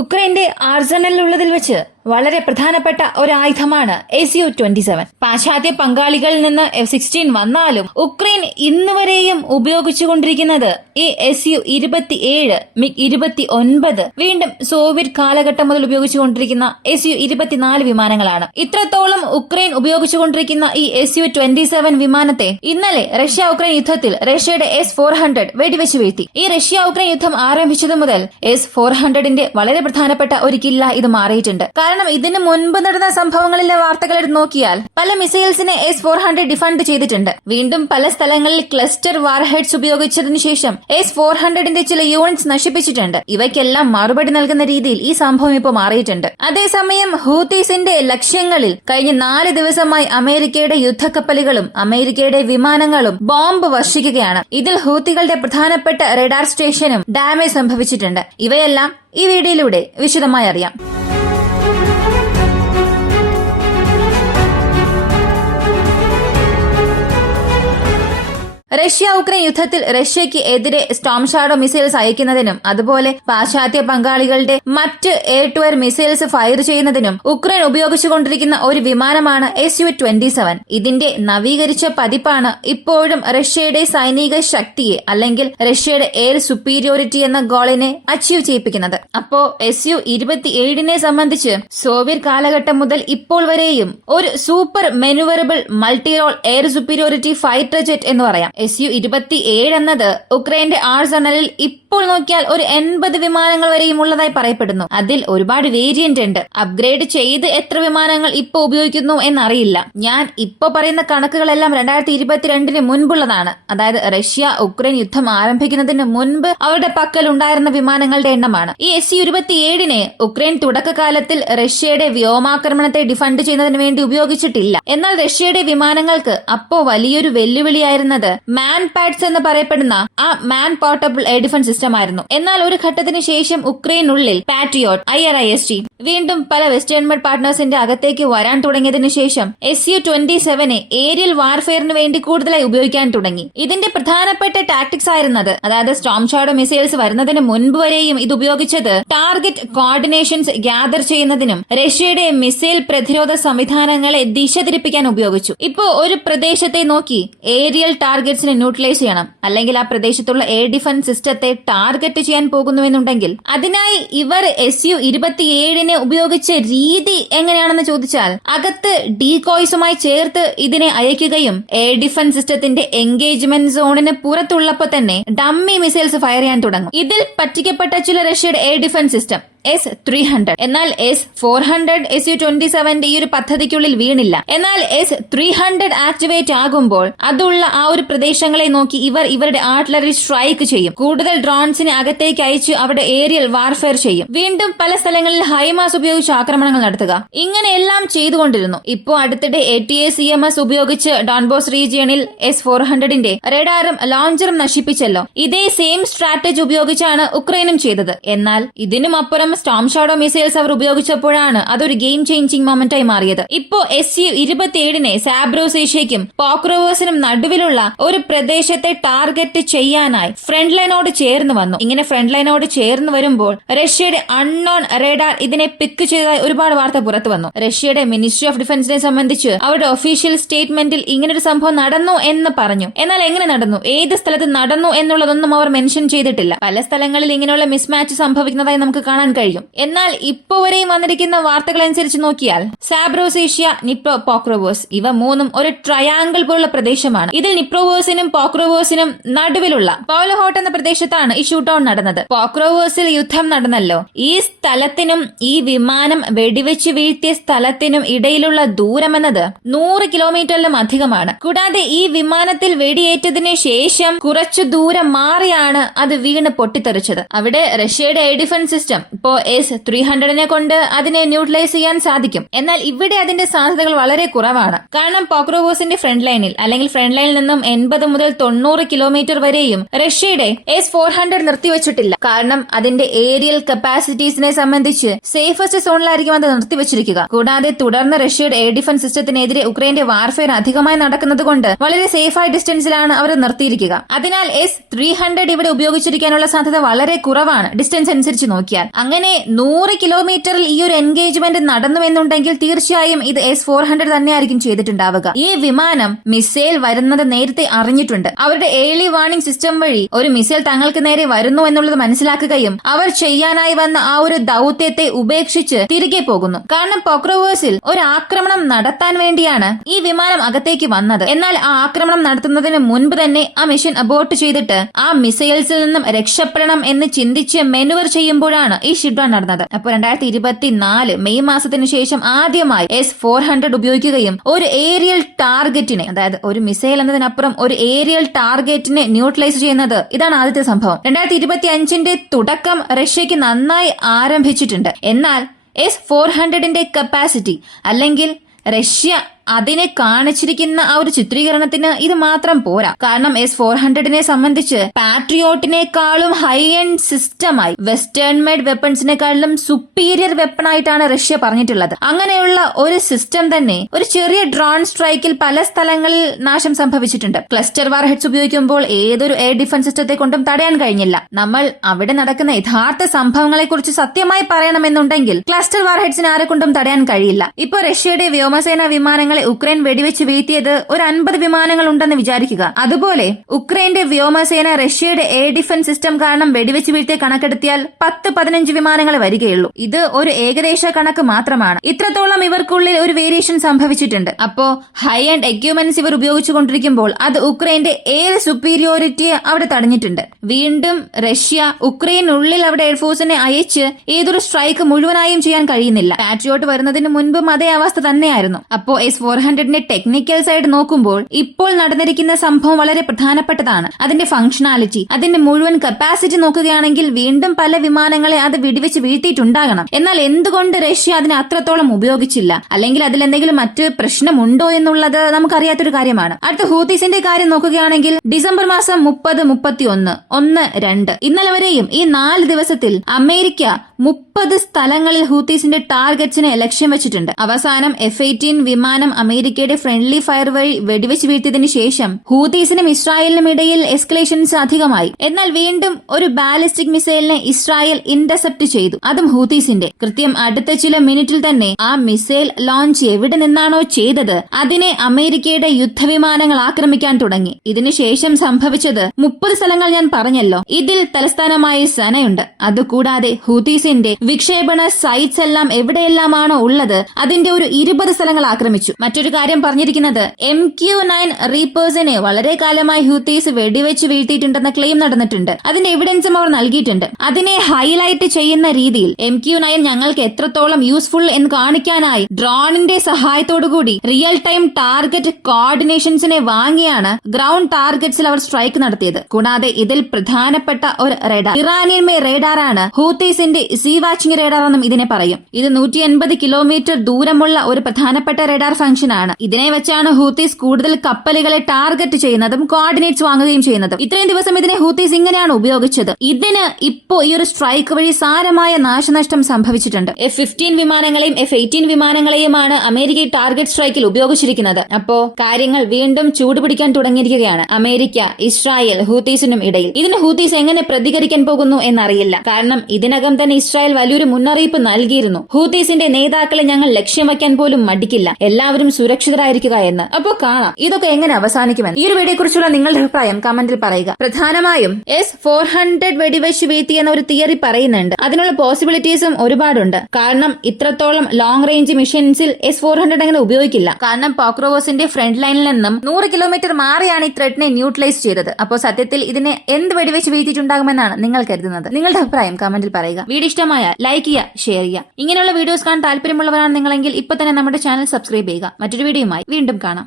ഉക്രൈന്റെ ആർസനലിലുള്ളതിൽ വെച്ച് വളരെ പ്രധാനപ്പെട്ട ഒരു ആയുധമാണ് SU-27. പാശ്ചാത്യ പങ്കാളികളിൽ നിന്ന് F-16 വന്നാലും ഉക്രൈൻ ഇന്നുവരെയും ഉപയോഗിച്ചുകൊണ്ടിരിക്കുന്നത് ഈ SU-27, MiG-29, വീണ്ടും സോവിയറ്റ് കാലഘട്ടം മുതൽ ഉപയോഗിച്ചുകൊണ്ടിരിക്കുന്ന SU-24 വിമാനങ്ങളാണ്. ഇത്രത്തോളം ഉക്രൈൻ ഉപയോഗിച്ചുകൊണ്ടിരിക്കുന്ന ഈ SU-27 വിമാനത്തെ ഇന്നലെ റഷ്യ ഉക്രൈൻ യുദ്ധത്തിൽ റഷ്യയുടെ S-400 വെടിവെച്ച് വീഴ്ത്തി. ഈ റഷ്യ ഉക്രൈൻ യുദ്ധം ആരംഭിച്ചതു മുതൽ S-400ന്റെ വളരെ പ്രധാനപ്പെട്ട ഒരു കില്ല ഇത് മാറിയിട്ടുണ്ട്. കാരണം ഇതിന് മുൻപ് നടന്ന സംഭവങ്ങളിലെ വാർത്തകൾ എടുത്ത് നോക്കിയാൽ പല മിസൈൽസിനെ S-400 ഡിഫണ്ട് ചെയ്തിട്ടുണ്ട്. വീണ്ടും പല സ്ഥലങ്ങളിൽ ക്ലസ്റ്റർ വാർഹെഡ്സ് ഉപയോഗിച്ചതിനു ശേഷം S-400ന്റെ ചില യൂണിറ്റ്സ് നശിപ്പിച്ചിട്ടുണ്ട്. ഇവയ്ക്കെല്ലാം മറുപടി നൽകുന്ന രീതിയിൽ ഈ സംഭവം ഇപ്പോൾ മാറിയിട്ടുണ്ട്. അതേസമയം ഹൂത്തീസിന്റെ ലക്ഷ്യങ്ങളിൽ കഴിഞ്ഞ 4 ദിവസമായി അമേരിക്കയുടെ യുദ്ധക്കപ്പലുകളും അമേരിക്കയുടെ വിമാനങ്ങളും ബോംബ് വർഷിക്കുകയാണ്. ഇതിൽ ഹൂത്തികളുടെ പ്രധാനപ്പെട്ട റഡാർ സ്റ്റേഷനും ഡാമേജ് സംഭവിച്ചിട്ടുണ്ട്. ഇവയെല്ലാം ഈ വീഡിയോയിലൂടെ വിശദമായി അറിയാം. റഷ്യ ഉക്രൈൻ യുദ്ധത്തിൽ റഷ്യയ്ക്ക് എതിരെ സ്റ്റോം ഷാഡോ മിസൈൽസ് അയക്കുന്നതിനും അതുപോലെ പാശ്ചാത്യ പങ്കാളികളുടെ മറ്റ് air to air missiles fire ചെയ്യുന്നതിനും ഉക്രൈൻ ഉപയോഗിച്ചുകൊണ്ടിരിക്കുന്ന ഒരു വിമാനമാണ് SU-27. ഇതിന്റെ നവീകരിച്ച പതിപ്പാണ് ഇപ്പോഴും റഷ്യയുടെ സൈനിക ശക്തിയെ അല്ലെങ്കിൽ റഷ്യയുടെ എയർ സുപ്പീരിയോറിറ്റി എന്ന ഗോളിനെ അച്ചീവ് ചെയ്യിപ്പിക്കുന്നത്. അപ്പോ SU-27നെ സംബന്ധിച്ച് സോവിയറ്റ് കാലഘട്ടം മുതൽ ഇപ്പോൾ വരെയും ഒരു super manoeuvrable multirole air superiority fighter jet എന്ന് പറയാം. SU-27 എന്നത് ഉക്രൈന്റെ ആർസണലിൽ ഇപ്പോൾ നോക്കിയാൽ ഒരു 80 വിമാനങ്ങൾ വരെയും ഉള്ളതായി പറയപ്പെടുന്നു. അതിൽ ഒരുപാട് വേരിയന്റ് ഉണ്ട്. അപ്ഗ്രേഡ് ചെയ്ത് എത്ര വിമാനങ്ങൾ ഇപ്പോൾ ഉപയോഗിക്കുന്നു എന്നറിയില്ല. ഞാൻ ഇപ്പോൾ പറയുന്ന കണക്കുകളെല്ലാം 2022 മുൻപുള്ളതാണ്. അതായത് റഷ്യ ഉക്രൈൻ യുദ്ധം ആരംഭിക്കുന്നതിന് മുൻപ് അവരുടെ പക്കൽ ഉണ്ടായിരുന്ന വിമാനങ്ങളുടെ എണ്ണമാണ്. ഈ SU-27നെ ഉക്രൈൻ തുടക്കകാലത്തിൽ റഷ്യയുടെ വ്യോമാക്രമണത്തെ ഡിഫണ്ട് ചെയ്യുന്നതിന് വേണ്ടി ഉപയോഗിച്ചിട്ടില്ല. എന്നാൽ റഷ്യയുടെ വിമാനങ്ങൾക്ക് അപ്പോ വലിയൊരു വെല്ലുവിളിയായിരുന്നത് മാൻ പാഡ്സ് എന്ന് പറയപ്പെടുന്ന ആ മാൻ പോർട്ടബിൾ എയർ ഡിഫൻസ് സിസ്റ്റം ആയിരുന്നു. എന്നാൽ ഒരു ഘട്ടത്തിന് ശേഷം ഉക്രൈനുള്ളിൽ പാട്രിയോട്ട്, IRIS-T വീണ്ടും പല വെസ്റ്റേൺ മെഡ് പാർട്ട്നേഴ്സിന്റെ അകത്തേക്ക് വരാൻ തുടങ്ങിയതിനു ശേഷം SU-27നെ ഏരിയൽ വാർഫെയറിന് വേണ്ടി കൂടുതലായി ഉപയോഗിക്കാൻ തുടങ്ങി. ഇതിന്റെ പ്രധാനപ്പെട്ട ടാക്ടിക്സ് ആയിരുന്നത്, അതായത് സ്റ്റോം ഷാഡോ മിസൈൽസ് വരുന്നതിന് മുൻപ് വരെയും ഇത് ഉപയോഗിച്ചത് ടാർഗറ്റ് കോർഡിനേഷൻസ് ഗ്യാദർ ചെയ്യുന്നതിനും റഷ്യയുടെ മിസൈൽ പ്രതിരോധ സംവിധാനങ്ങളെ ദിശ തിരിപ്പിക്കാൻ ഉപയോഗിച്ചു. ഇപ്പോ ഒരു പ്രദേശത്തെ നോക്കി ഏരിയൽ ടാർഗറ്റ്സിനെ ന്യൂട്രലൈസ് ചെയ്യണം, അല്ലെങ്കിൽ ആ പ്രദേശത്തുള്ള എയർ ഡിഫൻസ് സിസ്റ്റത്തെ ടാർഗറ്റ് ചെയ്യാൻ പോകുന്നുവെന്നുണ്ടെങ്കിൽ അതിനായി ഇവർ SU-27നെ ഉപയോഗിച്ച രീതി എങ്ങനെയാണെന്ന് ചോദിച്ചാൽ അകത്ത് ഡീകോയ്സുമായി ചേർത്ത് ഇതിനെ അയക്കുകയും എയർ ഡിഫൻസ് സിസ്റ്റത്തിന്റെ എൻഗേജ്മെന്റ് സോണിന് പുറത്തുള്ളപ്പോൾ തന്നെ ഡമ്മി മിസൈൽസ് ഫയർ ചെയ്യാൻ തുടങ്ങും. ഇതിൽ പറ്റിക്കപ്പെട്ട ചില റഷ്യയുടെ എയർ ഡിഫൻസ് സിസ്റ്റം S-300. എന്നാൽ S-400 SU-27ന്റെ ഈ ഒരു പദ്ധതിക്കുള്ളിൽ വീണില്ല. എന്നാൽ S-300 ആക്ടിവേറ്റ് ആകുമ്പോൾ അതുള്ള ആ ഒരു പ്രദേശങ്ങളെ നോക്കി ഇവരുടെ ആർട്ടിലറി സ്ട്രൈക്ക് ചെയ്യും. കൂടുതൽ ഡ്രോൺസിനെ അകത്തേക്ക് അയച്ച് അവിടെ ഏരിയൽ വാർഫെയർ ചെയ്യും. വീണ്ടും പല സ്ഥലങ്ങളിൽ ഹൈമാസ് ഉപയോഗിച്ച് ആക്രമണങ്ങൾ നടത്തുക. ഇങ്ങനെയെല്ലാം ചെയ്തുകൊണ്ടിരുന്നു. ഇപ്പോ അടുത്തിടെ ATACMS ഉപയോഗിച്ച് ഡോൺബോസ് റീജിയണിൽ S-400ന്റെ റഡാറും ലോഞ്ചറും നശിപ്പിച്ചല്ലോ. ഇതേ സെയിം സ്ട്രാറ്റജി ഉപയോഗിച്ചാണ് ഉക്രൈനും ചെയ്തത്. എന്നാൽ ഇതിനുമപ്പുറം സ്റ്റോം ഷാഡോ മിസൈൽസ് അവർ ഉപയോഗിച്ചപ്പോഴാണ് അതൊരു ഗെയിം ചേഞ്ചിങ് മൊമെന്റായി മാറിയത്. ഇപ്പോ SU-27നെ സാബ്രോസേഷ്യയ്ക്കും പോക്രോവേഴ്സിനും നടുവിലുള്ള ഒരു പ്രദേശത്തെ ടാർഗറ്റ് ചെയ്യാനായി ഫ്രണ്ട് ലൈനോട് ചേർന്ന് വന്നു. ഇങ്ങനെ ഫ്രണ്ട് ലൈനോട് ചേർന്ന് വരുമ്പോൾ റഷ്യയുടെ അൺനോൺ റഡാർ ഇതിനെ പിക്ക് ചെയ്തതായി ഒരുപാട് വാർത്ത പുറത്തു വന്നു. റഷ്യയുടെ മിനിസ്ട്രി ഓഫ് ഡിഫൻസിനെ സംബന്ധിച്ച് അവരുടെ ഒഫീഷ്യൽ സ്റ്റേറ്റ്മെന്റിൽ ഇങ്ങനൊരു സംഭവം നടന്നു എന്ന് പറഞ്ഞു. എന്നാൽ എങ്ങനെ നടന്നു, ഏത് സ്ഥലത്ത് നടന്നു എന്നുള്ളതൊന്നും അവർ മെൻഷൻ ചെയ്തിട്ടില്ല. പല സ്ഥലങ്ങളിൽ ഇങ്ങനെയുള്ള മിസ്മാച്ച് സംഭവിക്കുന്നതായി നമുക്ക് കാണാൻ കഴിയും. എന്നാൽ ഇപ്പോ വരെയും വന്നിരിക്കുന്ന വാർത്തകൾ അനുസരിച്ച് നോക്കിയാൽ സാബ്രോസേഷ്യ, നിപ്രോ, പോക്രോവേഴ്സ് ഇവ മൂന്നും ഒരു ട്രയാങ്കിൾ പോലുള്ള പ്രദേശമാണ്. ഇതിൽ നിപ്രോവേഴ്സിനും പോക്രോവേഴ്സിനും നടുവിലുള്ള പൗലഹോട്ട് എന്ന പ്രദേശത്താണ് ഈ ഷൂട്ട് ഔട്ട് നടന്നത്. പോക്രോവേഴ്സിൽ യുദ്ധം നടന്നല്ലോ. ഈ സ്ഥലത്തിനും ഈ വിമാനം വെടിവെച്ച് വീഴ്ത്തിയ സ്ഥലത്തിനും ഇടയിലുള്ള ദൂരം എന്നത് 100 കിലോമീറ്ററിലും അധികമാണ്. കൂടാതെ ഈ വിമാനത്തിൽ വെടിയേറ്റതിന് ശേഷം കുറച്ചു ദൂരം മാറിയാണ് അത് വീണ് പൊട്ടിത്തെറിച്ചത്. അവിടെ റഷ്യയുടെ എയർ ഡിഫൻസ് സിസ്റ്റം ഇപ്പോ S-300നെ കൊണ്ട് അതിനെ ന്യൂട്രലൈസ് ചെയ്യാൻ സാധിക്കും. എന്നാൽ ഇവിടെ അതിന്റെ സാധ്യതകൾ വളരെ കുറവാണ്. കാരണം പോക്രോവോസിന്റെ ഫ്രണ്ട് ലൈനിൽ അല്ലെങ്കിൽ ഫ്രണ്ട് ലൈനിൽ നിന്നും 80 മുതൽ 90 കിലോമീറ്റർ വരെയും റഷ്യയുടെ S-400 നിർത്തിവച്ചിട്ടില്ല. കാരണം അതിന്റെ ഏരിയൽ കപ്പാസിറ്റീസിനെ സംബന്ധിച്ച് സേഫസ്റ്റ് സോണിലായിരിക്കും അത് നിർത്തിവച്ചിരിക്കുക. കൂടാതെ തുടർന്ന് റഷ്യയുടെ എയർ ഡിഫൻസ് സിസ്റ്റത്തിനെതിരെ ഉക്രൈന്റെ വാർഫെയർ അധികമായി നടക്കുന്നത് കൊണ്ട് വളരെ സേഫായ ഡിസ്റ്റൻസിലാണ് അവർ നിർത്തിയിരിക്കുക. അതിനാൽ S-300 ഇവിടെ ഉപയോഗിച്ചിരിക്കാനുള്ള സാധ്യത വളരെ കുറവാണ് ഡിസ്റ്റൻസ് അനുസരിച്ച് നോക്കിയാൽ. അങ്ങനെ അങ്ങനെ 100 കിലോമീറ്ററിൽ ഈ ഒരു എൻഗേജ്മെന്റ് നടന്നുവെന്നുണ്ടെങ്കിൽ തീർച്ചയായും ഇത് S-400 തന്നെയായിരിക്കും ചെയ്തിട്ടുണ്ടാവുക. ഈ വിമാനം മിസൈൽ വരുന്നത് നേരത്തെ അറിഞ്ഞിട്ടുണ്ട്. അവരുടെ ഏർലി വാർണിംഗ് സിസ്റ്റം വഴി ഒരു മിസൈൽ തങ്ങൾക്ക് നേരെ വരുന്നു എന്നുള്ളത് മനസ്സിലാക്കുകയും അവർ ചെയ്യാനായി വന്ന ആ ഒരു ദൌത്യത്തെ ഉപേക്ഷിച്ച് തിരികെ പോകുന്നു. കാരണം പോക്രോവേഴ്സിൽ ഒരു ആക്രമണം നടത്താൻ വേണ്ടിയാണ് ഈ വിമാനം അകത്തേക്ക് വന്നത്. എന്നാൽ ആ ആക്രമണം നടത്തുന്നതിന് മുൻപ് തന്നെ ആ മിഷൻ അബോർട്ട് ചെയ്തിട്ട് ആ മിസൈൽസിൽ നിന്നും രക്ഷപ്പെടണം എന്ന് ചിന്തിച്ച് മെനുവർ ചെയ്യുമ്പോഴാണ് ഈ ഷിപ്ഡൌൺ നടന്നത്. അപ്പോൾ 2024 മെയ് മാസത്തിന് ശേഷം ആദ്യമായി S-400 ഉപയോഗിക്കുകയും ഒരു ഏരിയൽ ടാർഗറ്റിനെ, അതായത് ഒരു മിസൈൽ എന്നതിനപ്പുറം ഒരു ഏരിയൽ ടാർഗറ്റിനെ ന്യൂട്രലൈസ് ചെയ്യുന്നത് ഇതാണ് ആദ്യത്തെ സംഭവം. 2025 തുടക്കം റഷ്യക്ക് നന്നായി ആരംഭിച്ചിട്ടുണ്ട്. എന്നാൽ S-400 കപ്പാസിറ്റി അല്ലെങ്കിൽ റഷ്യ അതിനെ കാണിച്ചിരിക്കുന്ന ആ ഒരു ചിത്രീകരണത്തിന് ഇത് മാത്രം പോരാ. കാരണം S-400 സംബന്ധിച്ച് പാട്രിയോട്ടിനേക്കാളും ഹൈ എൻഡ് സിസ്റ്റമായി വെസ്റ്റേൺ മെയ്ഡ് വെപ്പൺസിനെക്കാളും സുപ്പീരിയർ വെപ്പൺ ആയിട്ടാണ് റഷ്യ പറഞ്ഞിട്ടുള്ളത്. അങ്ങനെയുള്ള ഒരു സിസ്റ്റം തന്നെ ഒരു ചെറിയ ഡ്രോൺ സ്ട്രൈക്കിൽ പല സ്ഥലങ്ങളിൽ നാശം സംഭവിച്ചിട്ടുണ്ട്. ക്ലസ്റ്റർ വാർ ഹെഡ്സ് ഉപയോഗിക്കുമ്പോൾ ഏതൊരു എയർ ഡിഫൻസ് സിസ്റ്റത്തെ കൊണ്ടും തടയാൻ കഴിഞ്ഞില്ല. നമ്മൾ അവിടെ നടക്കുന്ന യഥാർത്ഥ സംഭവങ്ങളെ കുറിച്ച് സത്യമായി പറയണമെന്നുണ്ടെങ്കിൽ ക്ലസ്റ്റർ വാർ ഹെഡ്സിന് ആരെ കൊണ്ടും തടയാൻ കഴിയില്ല. ഇപ്പോൾ റഷ്യയുടെ വ്യോമസേന വിമാനങ്ങൾ ഉക്രൈൻ വെടിവെച്ച് വീഴ്ത്തിയത് ഒരു 50 വിമാനങ്ങൾ ഉണ്ടെന്ന് വിചാരിക്കുക. അതുപോലെ ഉക്രൈന്റെ വ്യോമസേന റഷ്യയുടെ എയർ ഡിഫൻസ് സിസ്റ്റം കാരണം വെടിവെച്ച് വീഴ്ത്തിയ കണക്കെടുത്തിയാൽ 10-15 വിമാനങ്ങൾ വരികയുള്ളൂ. ഇത് ഒരു ഏകദേശ കണക്ക് മാത്രമാണ്. ഇത്രത്തോളം ഇവർക്കുള്ളിൽ ഒരു വേരിയേഷൻ സംഭവിച്ചിട്ടുണ്ട്. അപ്പോ ഹൈ ആൻഡ് എക്യുപ്മെന്റ്സ് ഇവർ ഉപയോഗിച്ചുകൊണ്ടിരിക്കുമ്പോൾ അത് ഉക്രൈന്റെ എയർ സുപ്പീരിയോറിറ്റിയെ അവിടെ തടഞ്ഞിട്ടുണ്ട്. വീണ്ടും റഷ്യ ഉക്രൈനുള്ളിൽ അവിടെ എയർഫോഴ്സിനെ അയച്ച് ഏതൊരു സ്ട്രൈക്ക് മുഴുവനായും ചെയ്യാൻ കഴിയുന്നില്ല. പാട്രിയോട്ട് വരുന്നതിന് മുൻപും അതേ അവസ്ഥ തന്നെയായിരുന്നു. അപ്പോ S-400 ടെക്നിക്കൽ സൈഡ് നോക്കുമ്പോൾ ഇപ്പോൾ നടന്നിരിക്കുന്ന സംഭവം വളരെ പ്രധാനപ്പെട്ടതാണ്. അതിന്റെ ഫംഗ്ഷനാലിറ്റി, അതിന്റെ മുഴുവൻ കപ്പാസിറ്റി നോക്കുകയാണെങ്കിൽ വീണ്ടും പല വിമാനങ്ങളെ അത് വെടിവെച്ച് വീഴ്ത്തിയിട്ടുണ്ടാകണം. എന്നാൽ എന്തുകൊണ്ട് റഷ്യ അതിനെ അത്രത്തോളം ഉപയോഗിച്ചില്ല? അല്ലെങ്കിൽ അതിലെന്തെങ്കിലും മറ്റ് പ്രശ്നമുണ്ടോ എന്നുള്ളത് നമുക്കറിയാത്തൊരു കാര്യമാണ്. അടുത്ത ഹൂതീസിന്റെ കാര്യം നോക്കുകയാണെങ്കിൽ ഡിസംബർ മാസം 30, 31, 1, 2 ഇന്നലെ വരെയും ഈ 4 ദിവസത്തിൽ അമേരിക്ക 30 സ്ഥലങ്ങളിൽ ഹൂതീസിന്റെ ടാർഗറ്റ്സിനെ ലക്ഷ്യം വെച്ചിട്ടുണ്ട്. അവസാനം F-18 വിമാനം അമേരിക്കയുടെ ഫ്രണ്ട്ലി ഫയർ വഴി വെടിവെച്ച് വീഴ്ത്തിയതിനു ശേഷം ഹൂതീസിനും ഇസ്രായേലിനും ഇടയിൽ എസ്കലേഷൻസ് അധികമായി. എന്നാൽ വീണ്ടും ഒരു ബാലിസ്റ്റിക് മിസൈലിനെ ഇസ്രായേൽ ഇന്റർസെപ്റ്റ് ചെയ്തു, അതും ഹൂതീസിന്റെ. കൃത്യം അടുത്ത ചില മിനിറ്റിൽ തന്നെ ആ മിസൈൽ ലോഞ്ച് എവിടെ നിന്നാണോ ചെയ്തത് അതിനെ അമേരിക്കയുടെ യുദ്ധവിമാനങ്ങൾ ആക്രമിക്കാൻ തുടങ്ങി. ഇതിനുശേഷം സംഭവിച്ചത് 30 സ്ഥലങ്ങൾ ഞാൻ പറഞ്ഞല്ലോ. ഇതിൽ തലസ്ഥാനമായി സനയുണ്ട്. അതുകൂടാതെ ഹൂതീസിന്റെ വിക്ഷേപണ സൈറ്റ്സ് എല്ലാം എവിടെയെല്ലാമാണോ ഉള്ളത് അതിന്റെ ഒരു 20 സ്ഥലങ്ങൾ ആക്രമിച്ചു. മറ്റൊരു കാര്യം പറഞ്ഞിരിക്കുന്നത് MQ-9 റീപ്പേഴ്സിനെ വളരെ കാലമായി ഹൂതീസ് വെടിവെച്ച് വീഴ്ത്തിയിട്ടുണ്ടെന്ന ക്ലെയിം നടന്നിട്ടുണ്ട്. അതിന്റെ എവിഡൻസും അവർ നൽകിയിട്ടുണ്ട്. അതിനെ ഹൈലൈറ്റ് ചെയ്യുന്ന രീതിയിൽ MQ-9 ഞങ്ങൾക്ക് എത്രത്തോളം യൂസ്ഫുൾ എന്ന് കാണിക്കാനായി ഡ്രോണിന്റെ സഹായത്തോടുകൂടി റിയൽ ടൈം ടാർഗറ്റ് കോർഡിനേഷൻസിനെ വാങ്ങിയാണ് ഗ്രൗണ്ട് ടാർഗറ്റ്സിൽ അവർ സ്ട്രൈക്ക് നടത്തിയത്. കൂടാതെ ഇതിൽ പ്രധാനപ്പെട്ട ഒരു radar, Iranian may റേഡാറാണ് ഹൂതീസിന്റെ see watching radar എന്നും ഇതിനെ പറയും. ഇത് 180 കിലോമീറ്റർ ദൂരമുള്ള ഒരു പ്രധാനപ്പെട്ട റേഡാർ ഫംഗ്ഷൻ ആണ്. ഇതിനെ വെച്ചാണ് ഹൂതീസ് കൂടുതൽ കപ്പലുകളെ ടാർഗറ്റ് ചെയ്യുന്നതും കോർഡിനേറ്റ്സ് വാങ്ങുകയും ചെയ്യുന്നതും. ഇത്രയും ദിവസം ഇതിനെ ഹൂതീസ് ഇങ്ങനെയാണ് ഉപയോഗിച്ചത്. ഇതിന് ഇപ്പോ ഈ ഒരു സ്ട്രൈക്ക് വഴി സാരമായ നാശനഷ്ടം സംഭവിച്ചിട്ടുണ്ട്. F-15 വിമാനങ്ങളെയും F-18 വിമാനങ്ങളെയുമാണ് അമേരിക്ക ടാർഗറ്റ് സ്ട്രൈക്കിൽ ഉപയോഗിച്ചിരിക്കുന്നത്. അപ്പോ കാര്യങ്ങൾ വീണ്ടും ചൂടുപിടിക്കാൻ തുടങ്ങിയിരിക്കുകയാണ് അമേരിക്ക, ഇസ്രായേൽ, ഹൂതീസിനും ഇടയിൽ. ഇതിന് ഹൂതീസ് എങ്ങനെ പ്രതികരിക്കാൻ പോകുന്നു എന്നറിയില്ല. കാരണം ഇതിനകം തന്നെ ഇസ്രായേൽ വലിയൊരു മുന്നറിയിപ്പ് നൽകിയിരുന്നു. ഹൂതീസിന്റെ നേതാക്കളെ ഞങ്ങൾ ലക്ഷ്യം വയ്ക്കാൻ പോലും മടിക്കില്ല, എല്ലാവരും സുരക്ഷിതരായിരിക്കുക എന്ന്. അപ്പോൾ കാണാം ഇതൊക്കെ എങ്ങനെ അവസാനിക്കുമെന്ന്. ഈ ഒരു വീഡിയോയെ കുറിച്ചുള്ള നിങ്ങളുടെ അഭിപ്രായം കമന്റിൽ പറയുക. പ്രധാനമായും S-400 വെടിവെച്ച് വീഴ്ത്തിയെന്ന ഒരു തിയറി പറയുന്നുണ്ട്. അതിനുള്ള പോസിബിലിറ്റീസും ഒരുപാടുണ്ട്. കാരണം ഇത്രത്തോളം ലോങ് റേഞ്ച് മിഷൻസിൽ S-400 അങ്ങനെ ഉപയോഗിക്കില്ല. കാരണം പോക്രോവേഴ്സിന്റെ ഫ്രണ്ട് ലൈനിൽ നിന്നും 100 കിലോമീറ്റർ മാറിയാണ് ഈ ത്രെഡിനെ ന്യൂട്രലൈസ് ചെയ്തത്. അപ്പോൾ സത്യത്തിൽ ഇതിനെ എന്ത് വെടിവെച്ച് വീഴ്ത്തിയിട്ടുണ്ടാകുമെന്നാണ് നിങ്ങൾ കരുതുന്നത്? നിങ്ങളുടെ അഭിപ്രായം കമന്റിൽ പറയുക. വീഡിയോ ഇഷ്ടമായ ലൈക്ക് ചെയ്യുക, ഷെയർ ചെയ്യുക. ഇങ്ങനെയുള്ള വീഡിയോസ് കാണാൻ താല്പര്യമുള്ളവരാണ് നിങ്ങളെങ്കിൽ ഇപ്പൊ തന്നെ നമ്മുടെ ചാനൽ സബ്സ്ക്രൈബ് ചെയ്യുക. മറ്റൊരു വീഡിയോയുമായി വീണ്ടും കാണാം.